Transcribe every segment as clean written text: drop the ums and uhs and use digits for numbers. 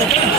Oh!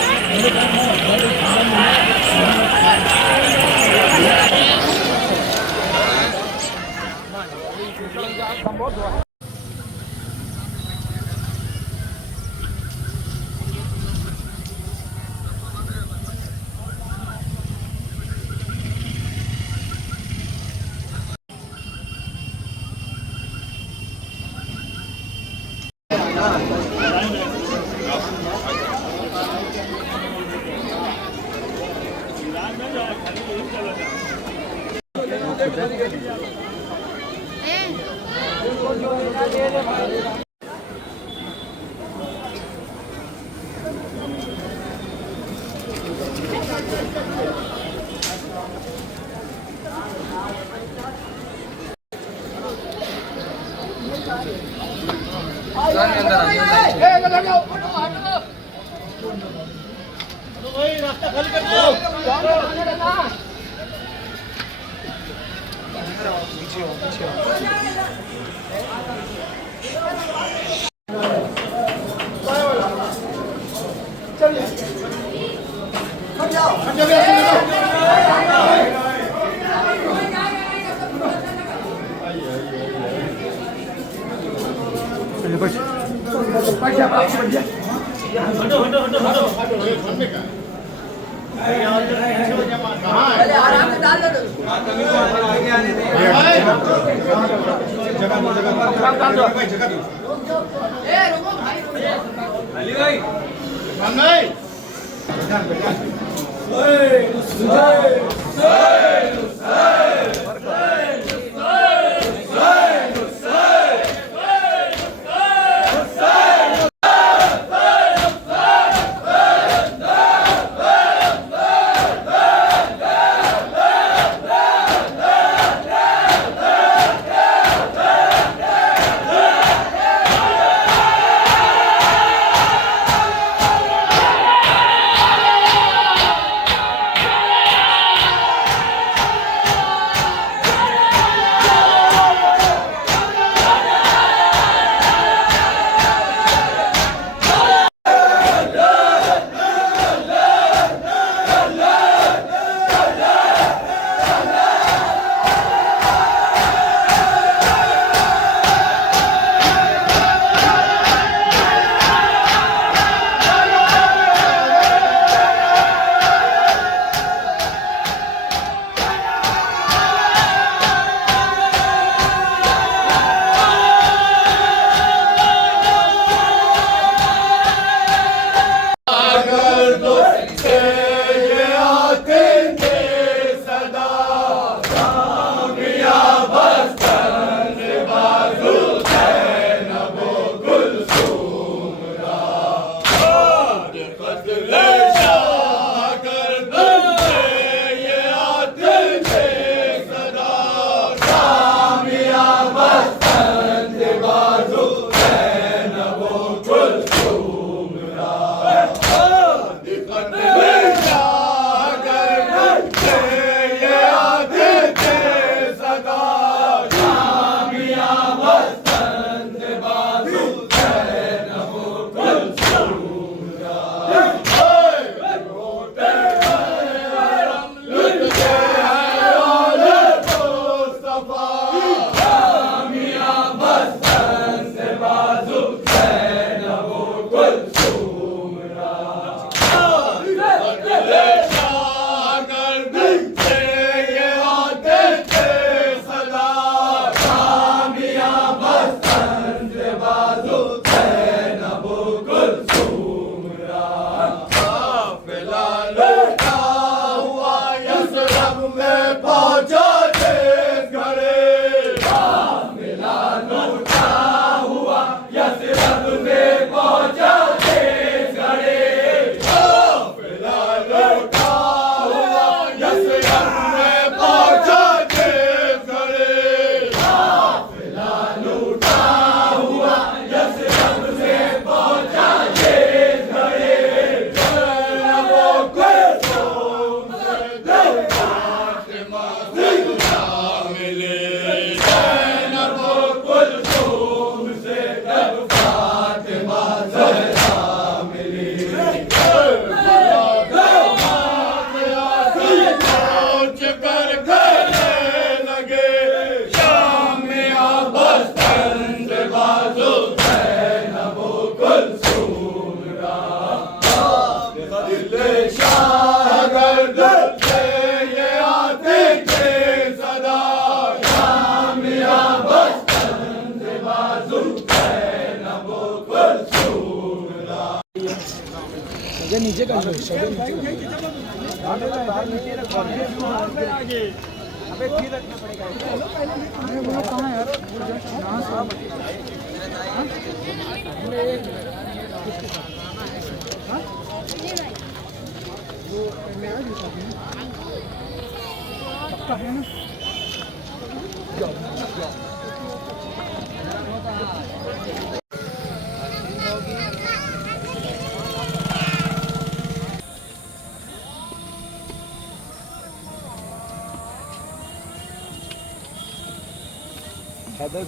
नीचे का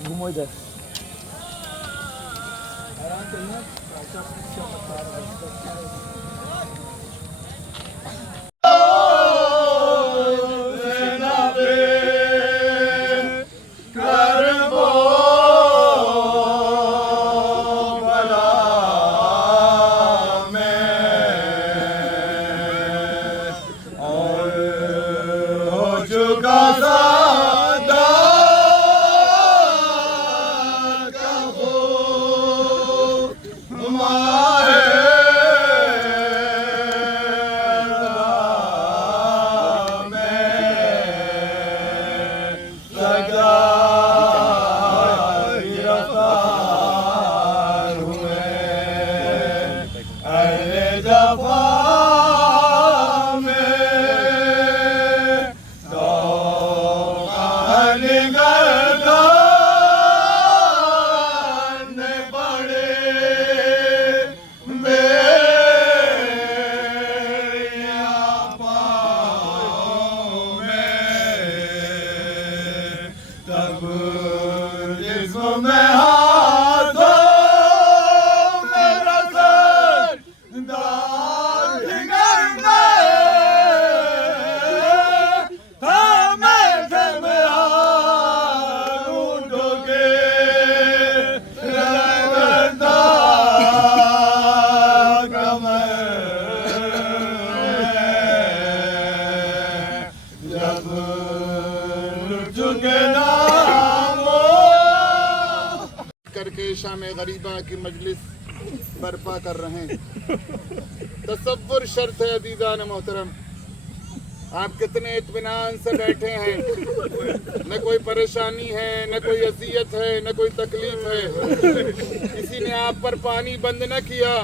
घूमो इधर करके शाम गरीबा की मजलिस बर्पा कर रहे हैं। तसव्वुर शर्त है अज़ीज़ान मोहतरम, आप कितने इत्मीनान से बैठे हैं, न कोई परेशानी है, न कोई अज़ियत है, न कोई तकलीफ है। किसी ने आप पर पानी बंद न किया,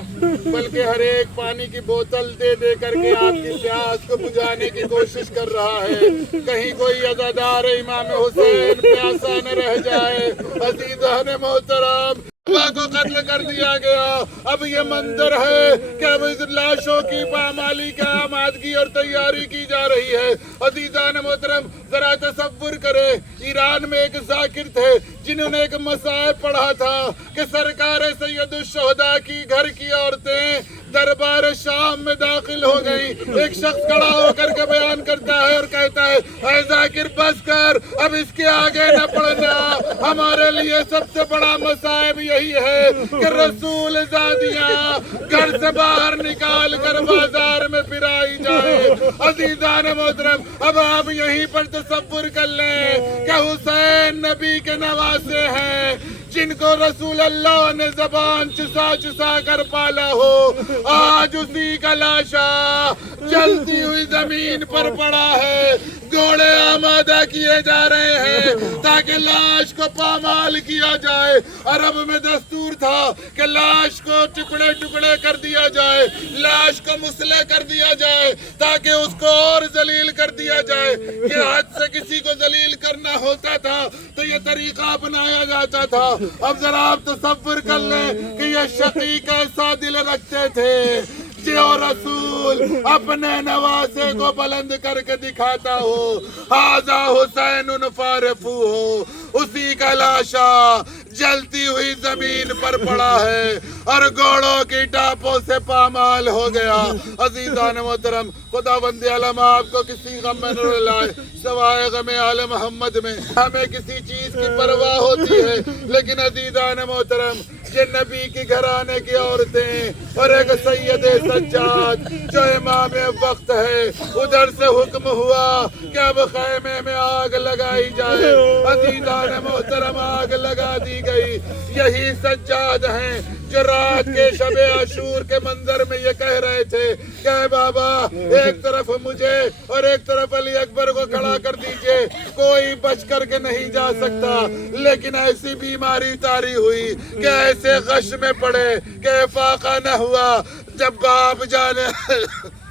बल्कि हर एक पानी की बोतल दे दे करके आपकी प्यास को बुझाने की कोशिश कर रहा है। कहीं कोई अज़ादार इमाम हुसैन प्यासा न रह जाए। अज़ीज़ान मोहतरम, को कत्ल कर दिया गया। अब ये मंजर है कि अब इस लाशों की पामाली की आमादगी और तैयारी की जा रही है। अज़ीज़ान मोहतरम, जरा तसव्वुर करे, ईरान में एक जाकिर थे जिन्होंने एक मसाइब पढ़ा था कि सरकार सैयदुश्शुहदा की घर की औरतें दरबार शाम में दाखिल हो गई। एक शख्स खड़ा होकर के बयान करता है और कहता है, ऐ जाकिर बस कर, अब इसके आगे न पढ़ना। हमारे लिए सबसे बड़ा मसाइब यही है कि रसूल ज़ादियाँ घर से बाहर निकाल कर बाजार में फिराई जाए। अज़ीज़ान मोहतरम, अब आप यहीं पर तसव्वुर कर लें कि हुसैन नबी के नवासे हैं जिनको रसूल अल्लाह ने ज़बान चुसा चुसा कर पाला हो। आज उसी का लाशा जलती हुई जमीन पर पड़ा है। घोड़े आमादा किए जा रहे हैं ताकि लाश को पामाल किया जाए। अरब में दस्तूर था कि लाश को टुकड़े टुकड़े कर दिया जाए, लाश को मुसले कर दिया जाए ताकि उसको और जलील कर दिया जाए। ये हद से किसी को जलील करना होता था तो ये तरीका अपनाया जाता था। अब जरा आप तसव्वुर कर लें कि ये शकी कैसा दिल रखते थे जो रसूल अपने नवासे को बुलंद करके दिखाता हो। हाजा हुसैन फारफू हो, उसी का लाशा जलती हुई जमीन पर पड़ा है और घोड़ों की टापों से पामाल हो गया। अज़ीज़ान मोहतरम, खुदावंद आलम आपको किसी गम में न लाए सवाए गम आल मोहम्मद में। हमें किसी चीज की परवाह होती है, लेकिन अज़ीज़ान मोहतरम ये नबी की घराने की औरतें और एक सैयद सज्जाद जो इमाम वक्त है। उधर से हुक्म हुआ कि अब खैमे में आग लगाई जाए। अज़ीज़ान मोहतरम आग लगा दी गई। यही सज्जाद हैं जो रात के शबे आशूर के मंजर में ये कह रहे थे कि बाबा एक तरफ मुझे और एक तरफ अली अकबर को खड़ा कर दीजिए, कोई बच करके नहीं जा सकता। लेकिन ऐसी बीमारी तारी हुई कि ऐसे गश में पड़े कि फाका न हुआ। जब बाप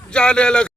जाने लग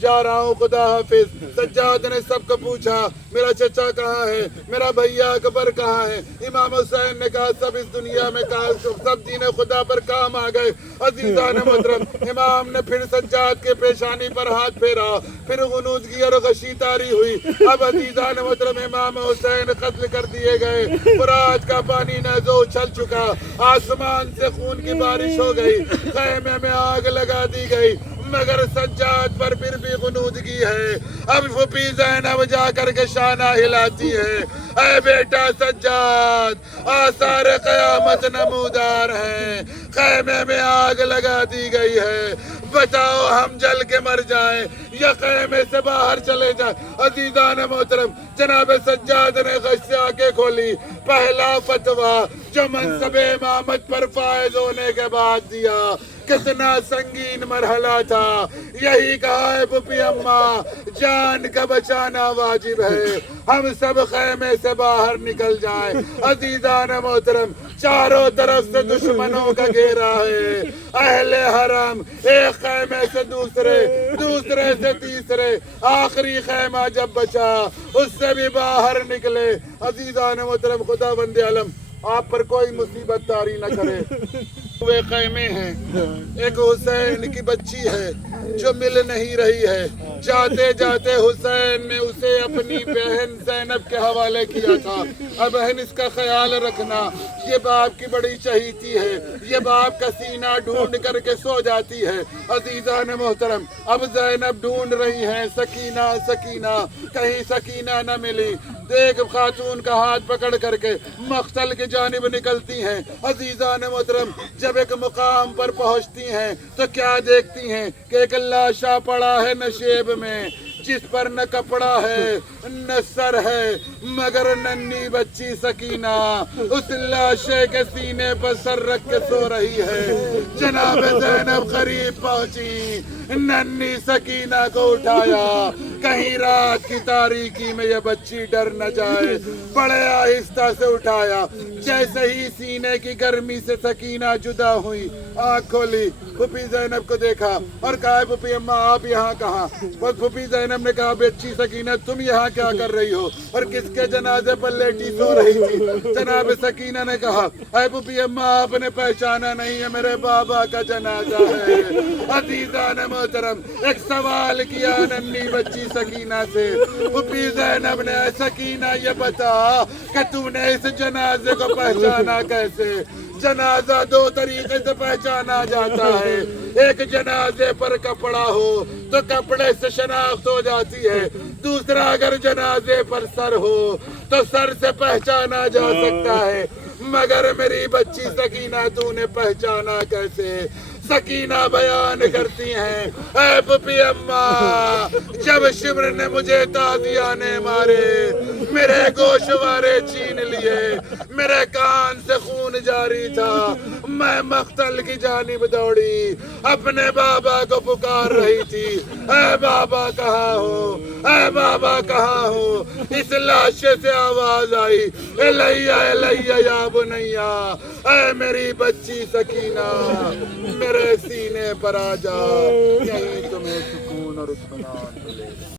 जा रहा हूँ, खुदा हाफिज। सज्जाद ने सबको पूछा मेरा चचा कहाँ है, मेरा भैया अकबर कहाँ है। इमाम हुसैन ने कहा सब इस दुनिया में कहा, सब दीन खुदा पर काम आ गए। अज़ीज़ान मोहतरम इमाम ने फिर सज्जाद के पेशानी पर हाथ फेरा, फिर गुनूदगी और गशी तारी हुई। अब अज़ीज़ान मोहतरम इमाम हुसैन कत्ल कर दिए गए। फुरात का पानी नज़ो उछल चुका, आसमान से खून की बारिश हो गई, खैमे में आग लगा दी गई। मगर सज्जाद पर फिर भी गुनूदगी है। अब फूफी ज़ैनब जाकर के शाना हिलाती है, ऐ बेटा सज्जाद आसार क़यामत नमूदार हैं, खैमे में आग लगा दी गई है, बताओ हम जल के मर जाएं या खैमे से बाहर चले जाएं। अज़ीज़ान मोहतरम जनाब सज्जाद ने गश से आंखें खोली। पहला फतवा जो मनसबे इमामत पर फायज होने के बाद दिया, कितना संगीन मरहला था। यही कहा है पुपी अम्मा जान का बचाना वाजिब है, हम सब खैमे से बाहर निकल जाएं। अज़ीज़ान मोहतरम चारों तरफ से दुश्मनों का घेरा है। अहले हरम एक खैमे से दूसरे, दूसरे से तीसरे, आखिरी खैमा जब बचा उससे भी बाहर निकले। अज़ीज़ान मोहतरम खुदा बंदे आलम आप पर कोई मुसीबत तारी न करे। वे खैमे हैं, एक हुसैन की बच्ची है जो मिल नहीं रही है। जाते जाते हुसैन ने उसे अपनी बहन ज़ैनब के हवाले किया था। अब बहन इसका ख्याल रखना, ये बाप की बड़ी चहीती है, ये बाप का सीना ढूंढ करके सो जाती है। अज़ीज़ान मोहतरम अब ज़ैनब ढूंढ रही हैं सकीना सकीना, कहीं सकीना न मिली। देख खातून का हाथ पकड़ करके मख्तल की जानिब निकलती हैं। अज़ीज़ान मोहतरम जब एक मुकाम पर पहुंचती हैं तो क्या देखती हैं कि एक लाशा पड़ा है नशेब में, जिस पर न कपड़ा है न सर है, मगर नन्ही बच्ची सकीना उस लाशे के सीने पर सर रख के सो रही है। जनाब ज़ैनब करीब पहुंची, नन्ही सकीना को उठाया, कहीं रात की तारीकी में यह बच्ची डर न जाए। बड़े आहिस्ता से उठाया, जैसे ही सीने की गर्मी से सकीना जुदा हुई, आँख खोली, फूफी ज़ैनब को देखा और कहा फूफी अम्मा आप यहाँ कहाँ। और फूफी ज़ैनब ने कहा बच्ची सकीना तुम यहाँ क्या कर रही हो और किसके जनाजे पर लेटी सो रही थी। जनाब सकीना ने कहा ऐ फूफी अम्मा आपने पहचाना नहीं है, मेरे बाबा का जनाजा है। अज़ीज़ान मोहतरम एक सवाल किया नन्ही बच्ची सकीना से, फूफी ज़ैनब ने सकीना ये बता कि तूने इस जनाजे को पहचाना कैसे। जनाजा दो तरीके से पहचाना जाता है, एक जनाजे पर कपड़ा हो तो कपड़े से शनाख्त हो जाती है, दूसरा अगर जनाजे पर सर हो तो सर से पहचाना जा सकता है। मगर मेरी बच्ची सकीना तूने पहचाना कैसे। सकीना बयान करती हैं ऐ पुपी अम्मा जब शिमर ने मुझे ताजियाने मारे, मेरे गोशवारे छीन लिए, मेरे कान से खून जारी था, मैं मख्तल की जानिब दौड़ी, अपने बाबा को पुकार रही थी ऐ बाबा कहाँ हो, ऐ बाबा कहाँ हो। इस लाशे से आवाज आई एलैया एलैया या बुनैया, ऐ मेरी बच्ची सकीना मेरे सीने पर आ जा, यहीं तुम्हें सुकून और इत्मीनान मिलेगा।